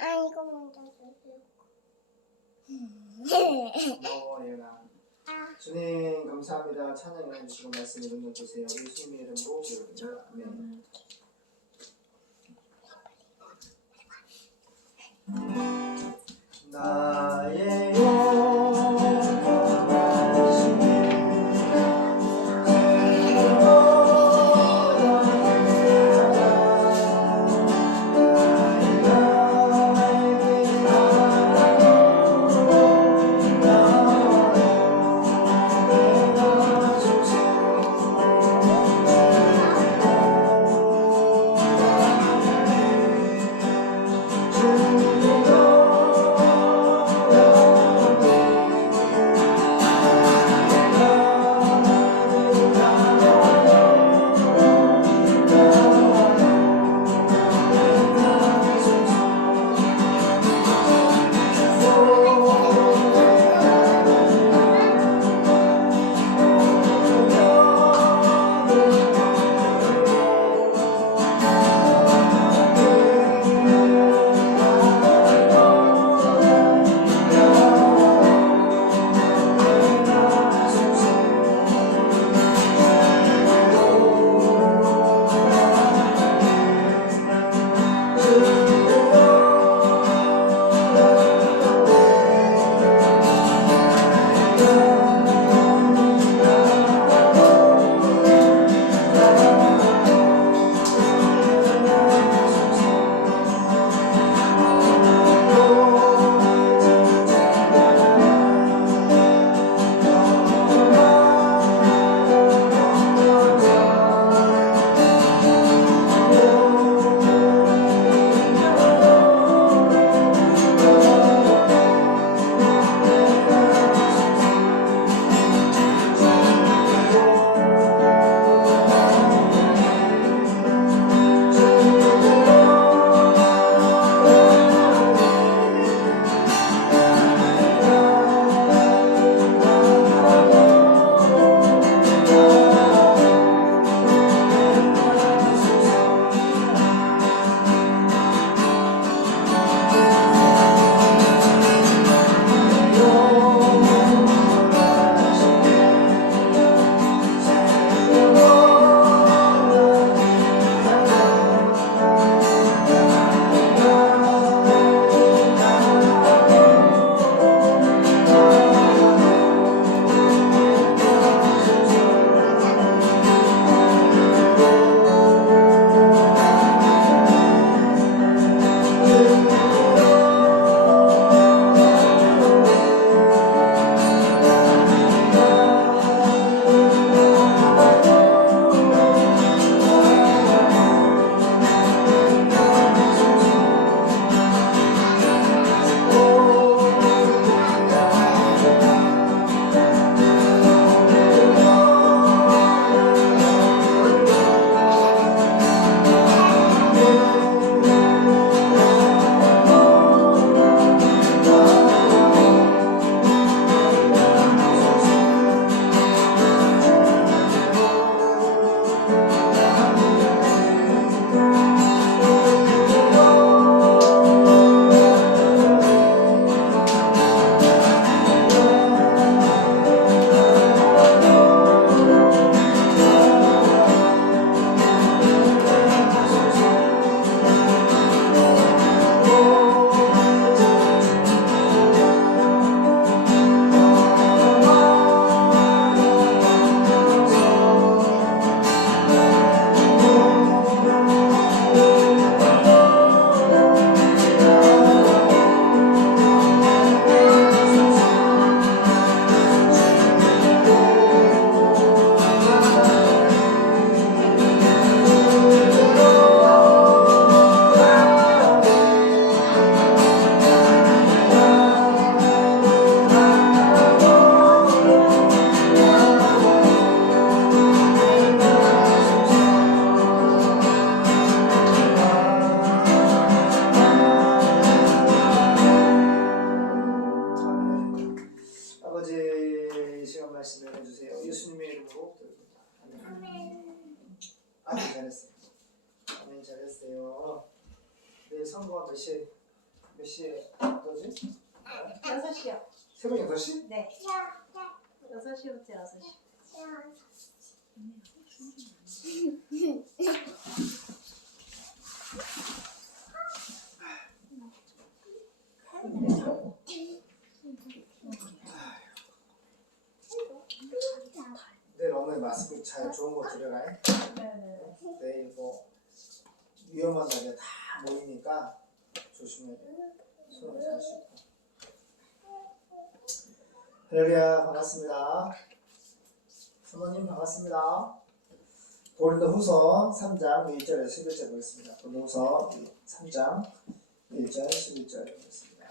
아 이거 먼저 주세요. 어, 예나. 아, 주님 감사합니다. 찬양 연해 주시고 말씀 이름을 주세요. 예수님의 이름으로 기도드립니다. 아멘. 나의 8시? 네. 6시부터 6시. 내일 어머니 마스크 잘 좋은 거 들여라. 네네. 내일 뭐 위험한 날에 다 모이니까 조심해. 손을 잘 씻고. 할렐루야 반갑습니다. 사모님 반갑습니다. 고린도 후서 3장 1절에서 11절 보겠습니다. 고린도 후서 3장 1절 11절 보겠습니다.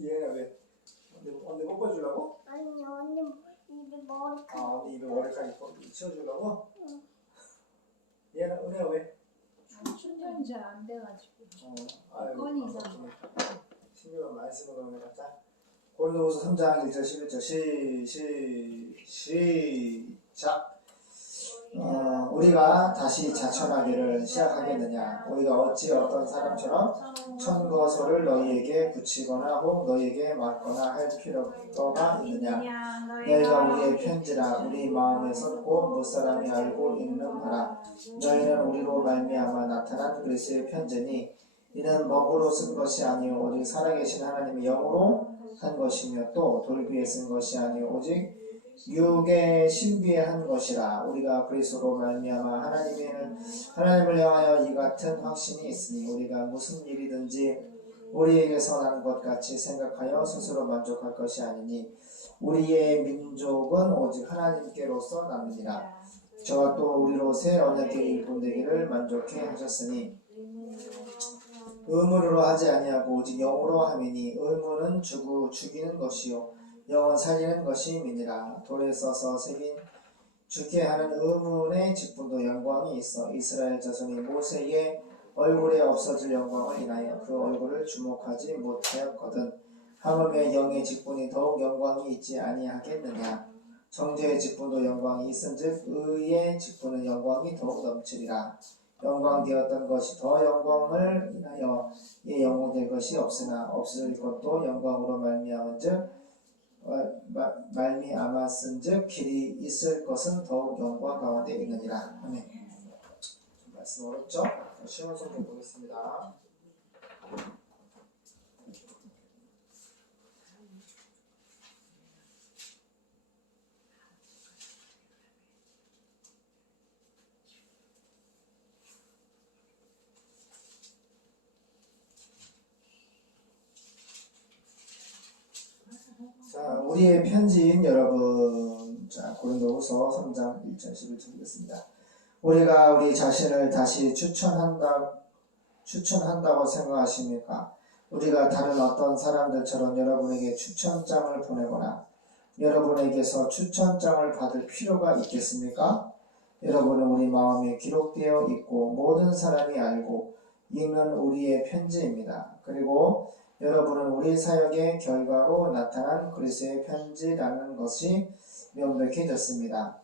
얘가 왜? 언니, 언니 꺾어주려고? 아니 언니 입에 머리카락. 아 언니 입에 머리카락 거- 치워주려고? 응. 얘는 은혜가 왜? 아, 충전이 잘 안 돼가지고. 어, 아유, 건이 이상. 신경을 많이 쓰는 거면 갖다. 고린도후서 3장 1절 11절 시, 시, 시작. 어, 우리가 다시 자천하기를 시작하겠느냐? 우리가 어찌 어떤 사람처럼 천거소를 너희에게 붙이거나 혹 너희에게 맞거나 할 필요가 있느냐? 너희가 우리의 편지라 우리 마음에서 곧 무사람이 알고 있는 바라 너희는 우리로 말미암아 나타난 그리스의 편지니 이는 먹으로 쓴 것이 아니요 오직 살아계신 하나님의 영으로 한 것이며 또 돌비에 쓴 것이 아니요 오직 육의 신비에 한 것이라 우리가 그리스도로 말미암아 하나님을 하나님을 향하여 이 같은 확신이 있으니 우리가 무슨 일이든지 우리에게서 난 것 같이 생각하여 스스로 만족할 것이 아니니 우리의 민족은 오직 하나님께로서 남으니라. 저와 또 우리로 새 언약의 일꾼되기를 만족해 하셨으니 의문으로 하지 아니하고 오직 영으로 함이니 의문은 죽우 죽이는 것이요 영은 살리는 것임이니라. 돌에 써서 새긴 죽게 하는 의문의 직분도 영광이 있어. 이스라엘 자손이 모세의 얼굴에 없어질 영광을 인하여 그 얼굴을 주목하지 못하였거든. 하물며 영의 직분이 더욱 영광이 있지 아니하겠느냐? 정죄의 직분도 영광이 있은즉 의의 직분은 영광이 더욱 넘치리라. 영광되었던 것이 더 영광을 인하여 이 영광될 것이 없으나 없을 것도 영광으로 말미암은즉 말미암았은즉 길이 있을 것은 더욱 영광 가운데 있느니라 아멘. 말씀 어렵죠? 쉬운 성경 보겠습니다. 자, 우리의 편지인 여러분, 자, 고린도후서 3장 1절 11절 보겠습니다. 우리가 우리 자신을 다시 추천한다, 추천한다고 생각하십니까? 우리가 다른 어떤 사람들처럼 여러분에게 추천장을 보내거나 여러분에게서 추천장을 받을 필요가 있겠습니까? 여러분은 우리 마음에 기록되어 있고 모든 사람이 알고 읽는 우리의 편지입니다. 그리고 여러분은 우리 사역의 결과로 나타난 그리스의 편지라는 것이 명백해졌습니다.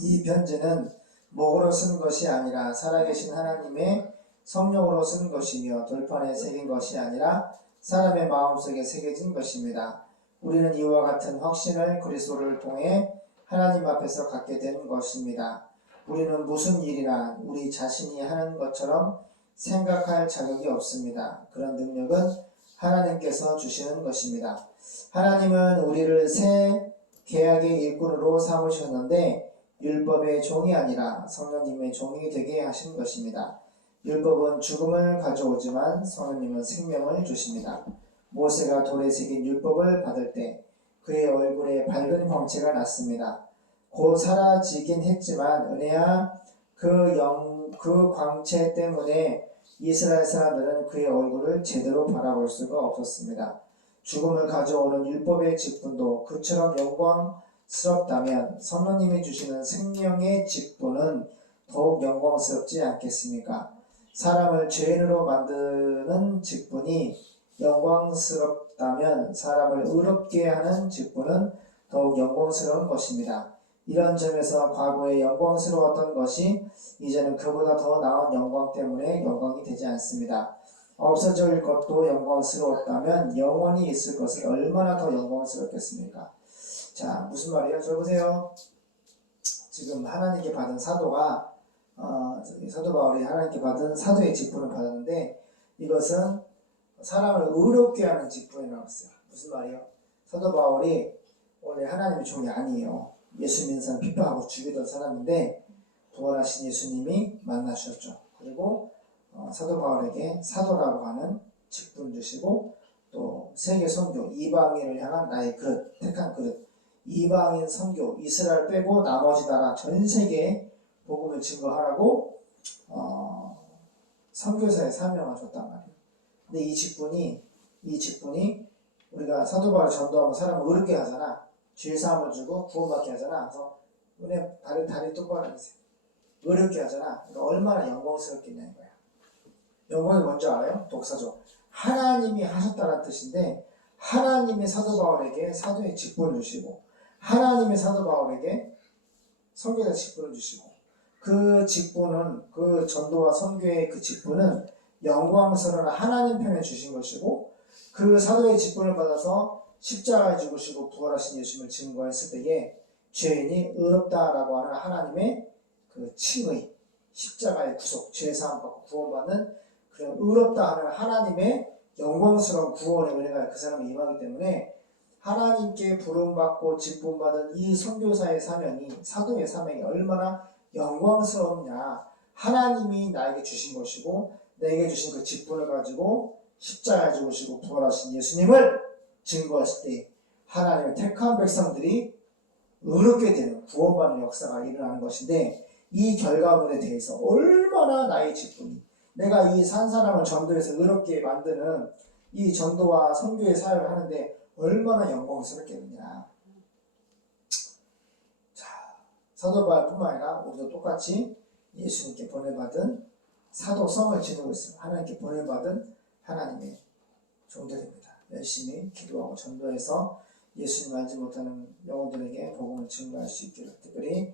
이 편지는 목으로 쓴 것이 아니라 살아계신 하나님의 성령으로 쓴 것이며 돌판에 새긴 것이 아니라 사람의 마음속에 새겨진 것입니다. 우리는 이와 같은 확신을 그리스도를 통해 하나님 앞에서 갖게 된 것입니다. 우리는 무슨 일이나 우리 자신이 하는 것처럼 생각할 자격이 없습니다. 그런 능력은 하나님께서 주시는 것입니다. 하나님은 우리를 새 계약의 일꾼으로 삼으셨는데 율법의 종이 아니라 성령님의 종이 되게 하신 것입니다. 율법은 죽음을 가져오지만 성령님은 생명을 주십니다. 모세가 돌에 새긴 율법을 받을 때 그의 얼굴에 밝은 광채가 났습니다. 곧 사라지긴 했지만 은혜야 그 영, 그 광채 때문에 이스라엘 사람들은 그의 얼굴을 제대로 바라볼 수가 없었습니다. 죽음을 가져오는 율법의 직분도 그처럼 영광스럽다면 성령님이 주시는 생명의 직분은 더욱 영광스럽지 않겠습니까? 사람을 죄인으로 만드는 직분이 영광스럽 의롭다면 사람을 의롭게 하는 직분은 더욱 영광스러운 것입니다. 이런 점에서 과거에 영광스러웠던 것이 이제는 그보다 더 나은 영광 때문에 영광이 되지 않습니다. 없어질 것도 영광스러웠다면 영원히 있을 것은 얼마나 더 영광스럽겠습니까? 자, 무슨 말이에요? 저 보세요. 지금 하나님께 받은 사도가 어, 사도 바울이 하나님께 받은 사도의 직분을 받았는데 이것은 사람을 의롭게 하는 직분이 나왔어요. 무슨 말이에요? 사도 바울이 원래 하나님의 종이 아니에요. 예수 사람 핍박하고 죽이던 사람인데 부활하신 예수님이 만나셨죠. 그리고 어, 사도 바울에게 사도라고 하는 직분 주시고 또 세계 선교 이방인을 향한 나의 그릇 택한 그릇 이방인 선교 이스라엘 빼고 나머지 나라 전 세계에 복음을 증거하라고 어, 선교사의 사명을 줬단 말이에요. 근데 이 직분이 이 직분이 우리가 사도 바울 전도하면 사람을 의롭게 하잖아. 죄 사함을 주고 구원받게 하잖아. 그래서 은혜 다리 다리 똑바로 하세요. 의롭게 하잖아. 그러니까 얼마나 영광스럽겠냐는 거야. 영광이 뭔지 알아요? 독사죠. 하나님이 하셨다는 뜻인데 하나님이 사도 바울에게 사도의 직분을 주시고 하나님의 사도 바울에게 선교사 직분을 주시고 그 직분은 그 전도와 선교의 그 직분은 영광스러운 하나님 편에 주신 것이고 그 사도의 직분을 받아서 십자가에 죽으시고 부활하신 예수님을 증거했을 때에 죄인이 의롭다라고 하는 하나님의 그 칭의 십자가의 구속 죄사함 받고 구원받는 그런 의롭다 하는 하나님의 영광스러운 구원의 은혜가 그 사람에 임하기 때문에 하나님께 부름받고 직분받은 이 선교사의 사명이 사도의 사명이 얼마나 영광스럽냐. 하나님이 나에게 주신 것이고 내게 주신 그 직분을 가지고 십자가에 죽으시고 부활하신 예수님을 증거했을 때 하나님의 택한 백성들이 의롭게 되는 구원받는 역사가 일어나는 것인데 이 결과물에 대해서 얼마나 나의 직분이 내가 이 산 사람을 전도해서 의롭게 만드는 이 전도와 선교의 사역을 하는데 얼마나 영광스럽겠느냐. 자, 사도 바울뿐만 아니라 우리도 똑같이 예수님께 보내받은 사도성을 지니고 있어요. 하나님께 보내받은 하나님의 종들입니다. 열심히 기도하고 전도해서 예수님 알지 못하는 영혼들에게 복음을 증거할 수 있기를 특별히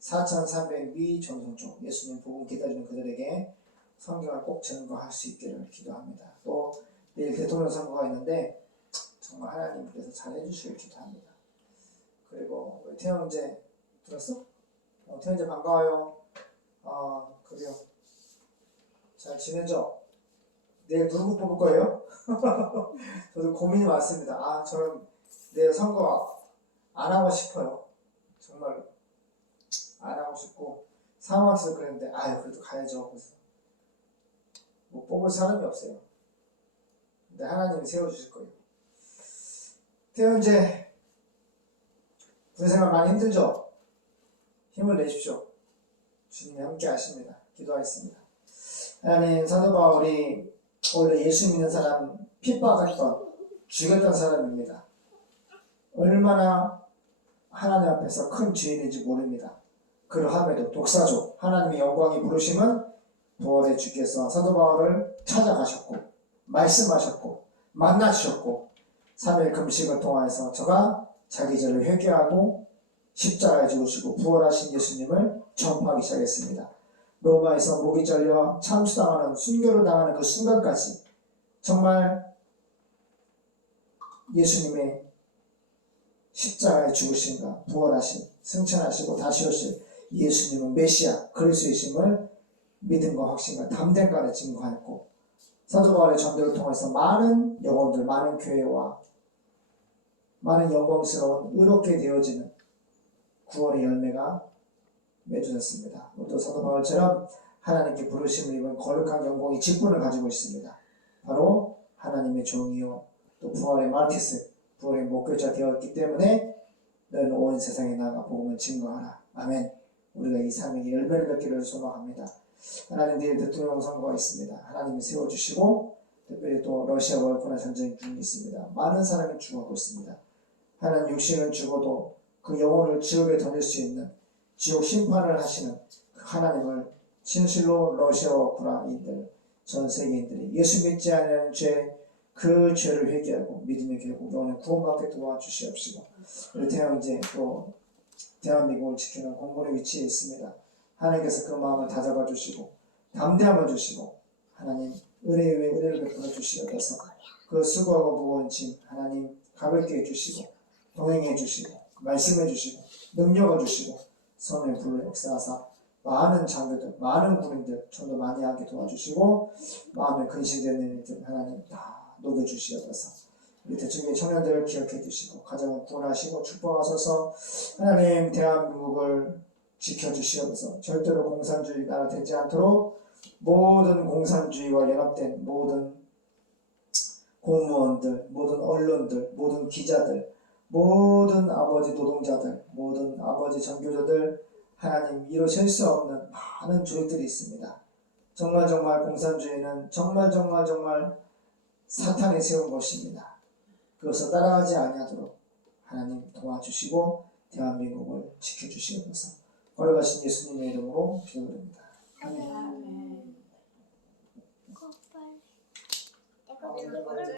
4,300위 전송 쪽 예수님 복음 기다리는 그들에게 성경을 꼭 증거할 수 있기를 기도합니다. 또 내일 대통령 선거가 있는데 정말 하나님께서 잘 해주시길 기도합니다. 그리고 우리 태영제 들었어? 어, 태영제 반가워요. 어, 그래요. 잘 지내죠? 내일 누구 뽑을 거예요? 저도 고민이 많습니다. 아, 저는 내일 선거 안 하고 싶어요. 정말 안 하고 싶고 사모한테도 그랬는데 아유 그래도 가야죠. 그래서 뭐 뽑을 사람이 없어요. 근데 하나님이 세워주실 거예요. 태연제 군생활 많이 힘들죠? 힘을 내십시오. 주님이 함께 하십니다. 기도하겠습니다. 하나님 사도 바울이 원래 예수 믿는 사람 핍박했던 죽였던 사람입니다. 얼마나 하나님 앞에서 큰 죄인인지 모릅니다. 그러함에도 독사죠. 하나님의 영광이 부르심은 부활의 주께서 사도 바울을 찾아가셨고 말씀하셨고 만나주셨고 3일 금식을 통하여서 저가 자기 죄를 회개하고 십자가에 죽으시고 부활하신 예수님을 전파하기 시작했습니다. 로마에서 목이 잘려 참수당하는 순교를 당하는 그 순간까지 정말 예수님의 십자가에 죽으신가 부활하신 승천하시고 다시 오실 예수님은 메시아 그리스도이심을 믿음과 확신과 담대감에 증거하였고 사도 바울의 전도를 통해서 많은 영혼들 많은 교회와 많은 영광스러운 의롭게 되어지는 구원의 열매가 맺어졌습니다. 또 사도 바울처럼 하나님께 부르심을 입은 거룩한 영광의 직분을 가지고 있습니다. 바로 하나님의 종이요 또 부활의 마티스 부활의 목회자 되었기 때문에 너는 온 세상에 나가 복음을 증거하라. 아멘. 우리가 이 사명이 열매를 맺기를 소망합니다. 하나님 내일 대통령 선거가 있습니다. 하나님이 세워주시고 특별히 또 러시아와 우크라이나 전쟁이 중에 있습니다. 많은 사람이 죽어가고 있습니다. 하나님 육신은 죽어도 그 영혼을 지옥에 던질 수 있는 지옥 심판을 하시는 그 하나님을 진실로 러시아와 우크라이나인들 전 세계인들이 예수 믿지 않는 죄 그 죄를 회개하고 믿음의 결국 영원히 구원받게 도와주시옵시고 우리 이제 또 대한민국을 지키는 공군의 위치에 있습니다. 하나님께서 그 마음을 다잡아 주시고 담대함을 주시고 하나님 은혜 위에 은혜를 베풀어 주시옵소서 그 수고하고 무거운 짐 하나님 가볍게 해주시고 동행해 주시고 말씀해 주시고 능력을 주시고 선의 불로 역사하사 많은 장교들 많은 군인들 좀더 많이 하게 도와주시고 마음에 근심되는 일들 하나님 다 녹여주시옵소서. 우리 대중의 청년들을 기억해 주시고 가정을 구원하시고 축복하소서. 하나님 대한민국을 지켜주시옵소서. 절대로 공산주의 나라 되지 않도록 모든 공산주의와 연합된 모든 공무원들, 모든 언론들, 모든 기자들, 모든 아버지 노동자들, 모든 아버지 전교조들 하나님 이루실 수 없는 많은 조직들이 있습니다. 정말 정말 공산주의는 정말 정말 정말 사탄이 세운 것입니다. 그것을 따라가지 아니하도록 하나님 도와주시고 대한민국을 지켜주시옵소서. 걸어가신 예수님의 이름으로 기도드립니다. 아멘. 지금